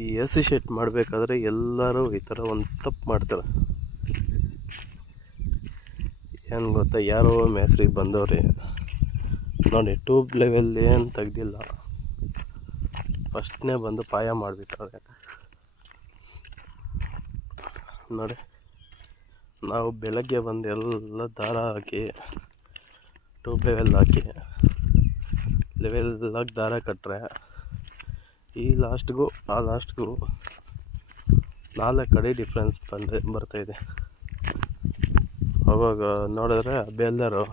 ಈ A C shed ಮಾಡಬೇಕಾದ್ರೆ ಎಲ್ಲರೂ ಈ ಥರ ಒಂದು ತಪ್ಪು ಮಾಡ್ತಾರೆ. ಏನು ಗೊತ್ತಾ, ಯಾರೋ ಮೇಸ್ತ್ರಿ ಬಂದವ್ರೆ ನೋಡಿ, ಟ್ಯೂಬ್ ಲೆವೆಲ್ ಏನು ತೆಗ್ದಿಲ್ಲ, ಫಸ್ಟ್ನೇ ಬಂದು ಪಾಯ ಮಾಡಿಬಿಟ್ಟಾರೆ ನೋಡಿ. ನಾವು ಬೆಳಗ್ಗೆ ಬಂದು ಎಲ್ಲ ದಾರ ಹಾಕಿ ಟ್ಯೂಬ್ ಲೆವೆಲ್ ಹಾಕಿ ಲೆವೆಲ್ಲಾಗಿ ದಾರ ಕಟ್ಟರೆ ಈ ಲಾಸ್ಟ್ಗೂ ಆ ಲಾಸ್ಟ್ಗೂ 4 ಅಡಿ ಡಿಫ್ರೆನ್ಸ್ ಬರ್ತಾಯಿದೆ. ಅವಾಗ ನೋಡಿದ್ರೆ ಬೇಲ್ದಾರು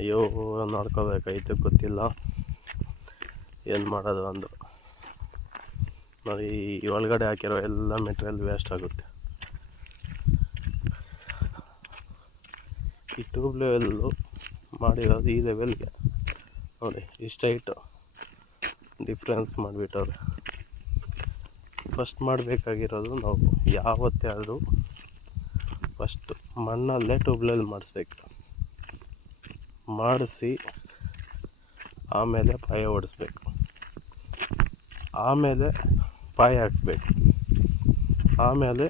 ಅಯ್ಯೋ ನೋಡ್ಕೋಬೇಕಾಯ್ತು, ಗೊತ್ತಿಲ್ಲ ಏನು ಮಾಡೋದು ಅಂದು ನೋಡಿ. ಈ ಒಳಗಡೆ ಹಾಕಿರೋ ಎಲ್ಲ ಮೆಟೀರಿಯಲ್ ವೇಸ್ಟ್ ಆಗುತ್ತೆ. ಈ ಟ್ಯೂಬ್ ಲೆವೆಲ್ಲು ಮಾಡಿರೋದು ಈ ಲೆವೆಲ್ಗೆ ನೋಡಿ, ಇಷ್ಟೈಟು ಡಿಫ್ರೆನ್ಸ್ ಮಾಡಿಬಿಟ್ಟವ್ರೆ. ಫಸ್ಟ್ ಮಾಡಬೇಕಾಗಿರೋದು, ನಾವು ಯಾವತ್ತೇ ಆದರೂ ಫಸ್ಟು ಮಣ್ಣಲ್ಲೇ ಟ್ಯೂಬ್ ಲೆವೆಲ್ ಮಾಡಿಸ್ಬೇಕು. ಮಾಡಿಸಿ ಆಮೇಲೆ ಪಾಯ ಹೊಡಿಸ್ಬೇಕು, ಆಮೇಲೆ ಪಾಯ ಹಾಕ್ಸ್ಬೇಕು, ಆಮೇಲೆ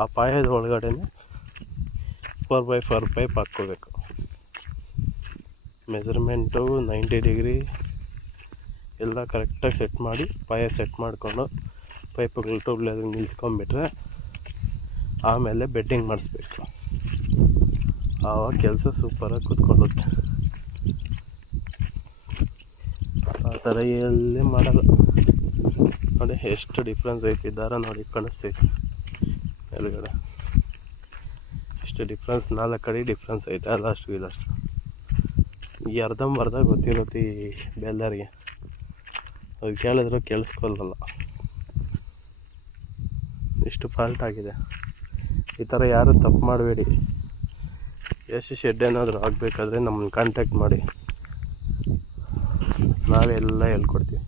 ಆ ಪಾಯದ ಒಳಗಡೆ 4x4 ಪೈಪ್ ಹಾಕ್ಕೋಬೇಕು. ಮೆಜರ್ಮೆಂಟು 90 ಡಿಗ್ರಿ ಎಲ್ಲ ಕರೆಕ್ಟಾಗಿ ಸೆಟ್ ಮಾಡಿ ಪಾಯ ಸೆಟ್ ಮಾಡಿಕೊಂಡು ಪೈಪುಗಳು ಟ್ಯೂಬ್ ಲೆವೆಲ್ ನಿಲ್ಸ್ಕೊಂಡ್ಬಿಟ್ರೆ ಆಮೇಲೆ ಬೆಡ್ಡಿಂಗ್ ಮಾಡಿಸ್ಬೇಕು. ಆವಾಗ ಕೆಲಸ ಸೂಪರಾಗಿ ಕೂತ್ಕೊಳ್ಳುತ್ತೆ. ಆ ಥರ ಎಲ್ಲೇ ಮಾಡಲ್ಲ ನೋಡಿ. ಎಷ್ಟು ಡಿಫ್ರೆನ್ಸ್ ಐತಿ, ದಾರ ನೋಡಿ ಕಾಣಿಸ್ತೈತಿ ಎಲ್ಲಿಗಡೆ ಎಷ್ಟು ಡಿಫ್ರೆನ್ಸ್, 4 ಅಡಿ ಡಿಫ್ರೆನ್ಸ್ ಐತೆ ಲಾಸ್ಟು ಇಲ್ಲಷ್ಟು. ಈ ಅರ್ಧಂಬರ್ಧ ಗೊತ್ತಿರುತ್ತೆ ಈ ಬೇಲ್ದಾರಿಗೆ, ಅದು ಕೇಳಿದ್ರು ಕೇಳಿಸ್ಕೊಲ್ಲಲ್ಲ, ಇಷ್ಟು ಫಾಲ್ಟ್ ಆಗಿದೆ. ಈ ಥರ ಯಾರು ತಪ್ಪು ಮಾಡಬೇಡಿ. ಎ ಸಿ ಶೆಡ್ ಏನಾದರೂ ಆಗಬೇಕಾದ್ರೆ ನಮ್ಮನ್ನು ಕಾಂಟ್ಯಾಕ್ಟ್ ಮಾಡಿ, ನಾವೆಲ್ಲ ಹೇಳ್ಕೊಡ್ತೀವಿ.